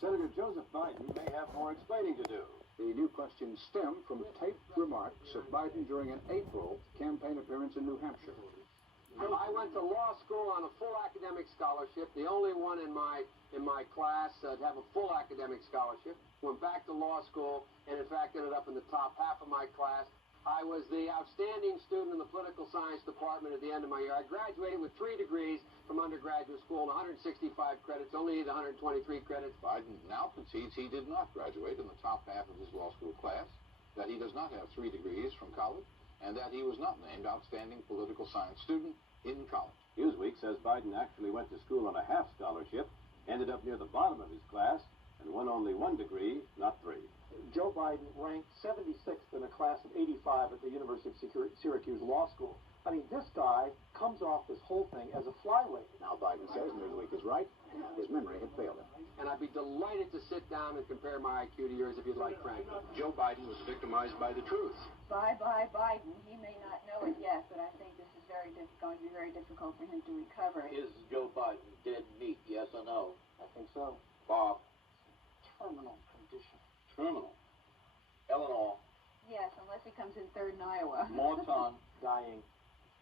Senator Joseph Biden may have more explaining to do. The new questions stem from taped remarks of Biden during an April campaign appearance in New Hampshire. I went to law school on a full academic scholarship, the only one in my class to have a full academic scholarship. Went back to law school and, in fact, ended up in the top half of my class. I was the outstanding student in the political science department at the end of my year. I graduated with 3 degrees from undergraduate school and 165 credits, only needed 123 credits. Biden now concedes he did not graduate in the top half of his law school class, that he does not have 3 degrees from college, and that he was not named outstanding political science student in college. Newsweek says Biden actually went to school on a half scholarship, ended up near the bottom of his class, and won only 1 degree, not 3. Joe Biden ranked 76th in a class of 85 at the University of Syracuse Law School. I mean, this guy comes off this whole thing as a flyweight. Now Biden says Newsweek is right. His memory had failed him. And I'd be delighted to sit down and compare my IQ to yours if you'd like, Frank. Joe Biden was victimized by the truth. Bye Biden. He may not know it yet, but I think this is going to be very difficult for him to recover. Is Joe Biden dead meat, yes or no? I think so. Bob? Terminal condition. Terminal. Eleanor? Yes, unless he comes in third in Iowa. Morton? Dying.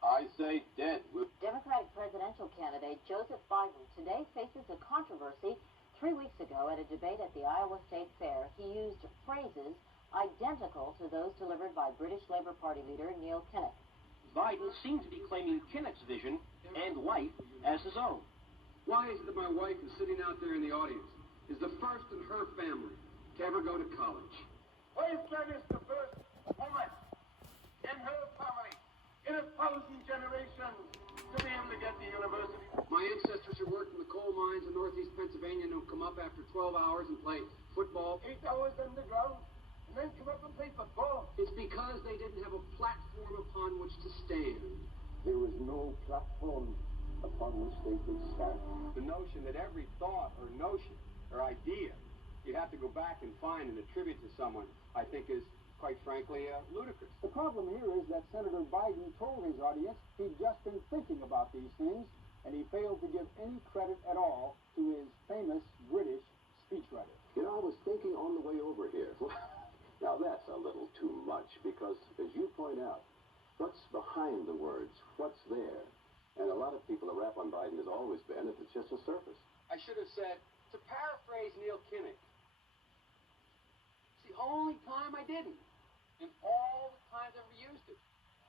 I say dead. Democratic presidential candidate Joseph Biden today faces a controversy. 3 weeks ago at a debate at the Iowa State Fair, he used phrases identical to those delivered by British Labour Party leader Neil Kinnock. Biden seemed to be claiming Kinnock's vision and life as his own. Why is it that my wife is sitting out there in the audience, is the first in her family to ever go to college? Why is Gladys the first woman in her family, in 1,000 generations, to be able to get to university? My ancestors who worked in the coal mines in northeast Pennsylvania and who come up after 12 hours and play football. 8 hours underground, and then come up and play football. It's because they didn't have a platform upon which to stand. There was no platform upon which they could stand. The notion that every thought or notion or idea you have to go back and find and attribute to someone, I think is, quite frankly, ludicrous. The problem here is that Senator Biden told his audience he'd just been thinking about these things, and he failed to give any credit at all to his famous British speechwriter. You know, I was thinking on the way over here. Now that's a little too much because, as you point out, what's behind the words? What's there? And a lot of people, the rap on Biden has always been that it's just a surface. I should have said, to paraphrase Neil Kinnock, it's the only time I didn't, and all the times I ever used it.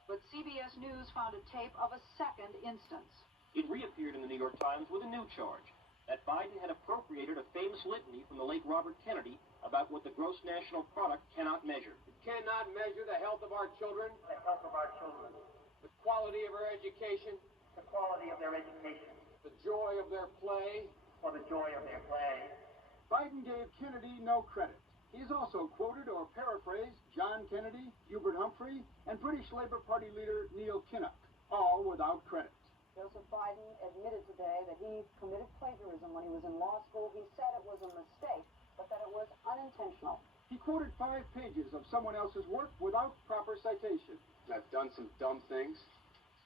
But CBS News found a tape of a second instance. It reappeared in the New York Times with a new charge, that Biden had appropriated a famous litany from the late Robert Kennedy about what the gross national product cannot measure. It cannot measure the health of our children, The health of our children, the quality of our education, the quality of their education, the joy of their play, or the joy of their play. Biden gave Kennedy no credit. He's also quoted or paraphrased John Kennedy, Hubert Humphrey, and British Labour Party leader Neil Kinnock, all without credit. Joseph Biden admitted today that he committed plagiarism when he was in law school. He said it was a mistake, but that it was unintentional. He quoted 5 pages of someone else's work without proper citation. I've done some dumb things,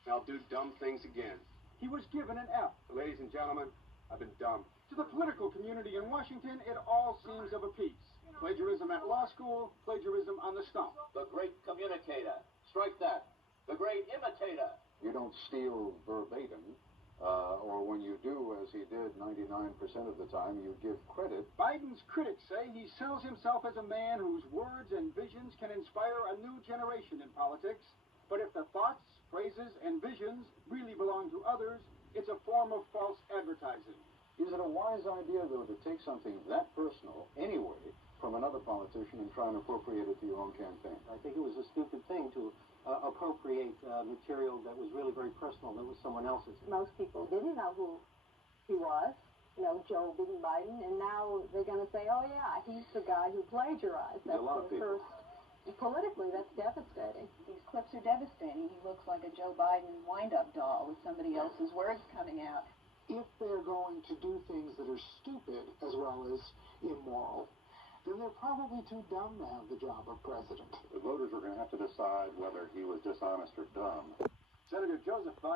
and I'll do dumb things again. He was given an F. Ladies and gentlemen, I've been dumb. To the political community in Washington, it all seems of a piece. Plagiarism at law school, plagiarism on the stump. The great communicator. Strike that. The great imitator. You don't steal verbatim, or when you do, as he did 99% of the time, you give credit. Biden's critics say he sells himself as a man whose words and visions can inspire a new generation in politics. But if the thoughts, phrases, and visions really belong to others, it's a form of false advertising. Is it a wise idea, though, to take something that personal, anyway, from another politician and try and appropriate it to your own campaign? I think it was a stupid thing to appropriate material that was really very personal, that was someone else's. Most people didn't know who he was, Joe Biden, and now they're going to say, oh yeah, he's the guy who plagiarized. That's the first. Politically, that's devastating. These clips are devastating. He looks like a Joe Biden wind-up doll with somebody else's words coming out. If they're going to do things that are stupid as well as immoral, then they're probably too dumb to have the job of president. The voters are going to have to decide whether he was dishonest or dumb. Senator Joseph Biden